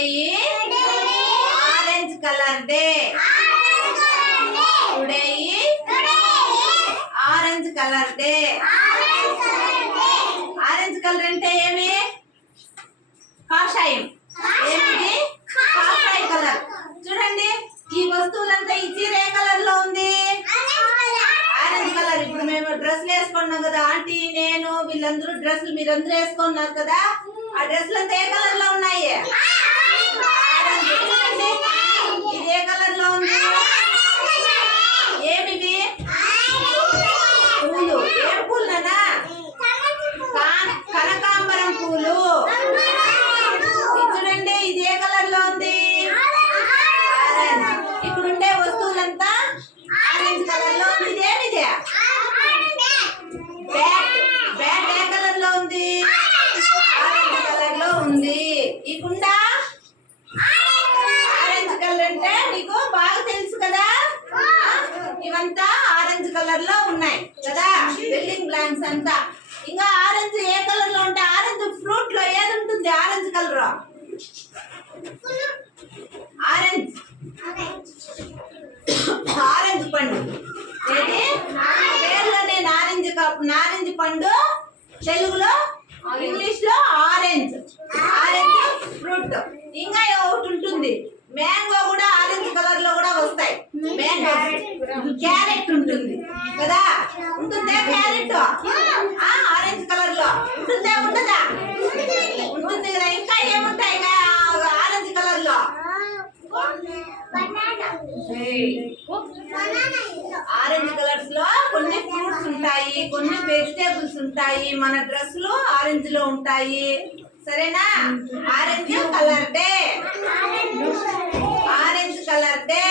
Today is orange color day. Today is orange color day. Orange color అంటే ఏమి? కాషాయం. ఏమిటి? కాషాయ కలర్. చూడండి ఈ వస్తువులంతా ఈ చీర ఏ కలర్ లో ఉంది? Orange colour. ఇప్పుడు మేము డ్రెస్లు వేసుకున్నాం కదా, ఆంటీ నేను వీళ్ళందరూ డ్రెస్సులు మీరందరూ వేసుకున్నారు కదా, ఆ డ్రెస్సులు అంతా ఏ కలర్ లో ఉన్నాయి? ఇది ఏ కలర్ లో ఉంది? ఏమివి? పూలు. ఏం పూలు నానా? కనకాంబరం పూలు. చూడండి ఇది ఏ కలర్ లో ఉంది? ఆరెంజ్. ఇక్కడ ఉండే వస్తువులంతా ఆరెంజ్ కలర్ లో ఉంది. ఇదేమిది? బ్యాట్. బ్యాట్ ఏ కలర్ లో ఉంది? ఆరెంజ్ కలర్ లో ఉంది. ఈ కుండ ఆరెంజ్ కలర్ అంటే నీకు బాగా తెలుసు కదా. ఇవంతా ఆరెంజ్ కలర్ లో ఉన్నాయి కదా, బిల్డింగ్ బ్లాంక్స్ అంతా. ఇంకా ఆరెంజ్ ఏ కలర్ లో ఉంటాయి? ఆరెంజ్ ఫ్రూట్ లో ఏది ఉంటుంది? ఆరెంజ్ కలర్ ఆరెంజ్ ఆరెంజ్ పండు. ఏది పేర్లోనే నారింజ పండు, తెలుగులో ఇంగ్లీష్ లో ఆరెంజ్. Orange fruit. ఇంకా ఒకటి ఉంటుంది మ్యాంగో, కూడా ఆరెంజ్ కలర్ లో కూడా వస్తాయి. మ్యాంగో. క్యారెట్ ఉంటుంది కదా, ఉంటుందా క్యారెట్? ఆరెంజ్ కలర్ లో ఉంటుందా? ఉండదా? ఉంటుంది కదా. ఇంకా ఏముంటాయి ఆరెంజ్ కలర్ లో? ఆరెంజ్ కలర్స్ లో కొన్ని ఫ్రూట్స్ ఉంటాయి, కొన్ని వెజిటేబుల్స్ ఉంటాయి. మన డ్రెస్సులు ఆరెంజ్ లో ఉంటాయి. సరేనా? Orange colour day. Orange colour day.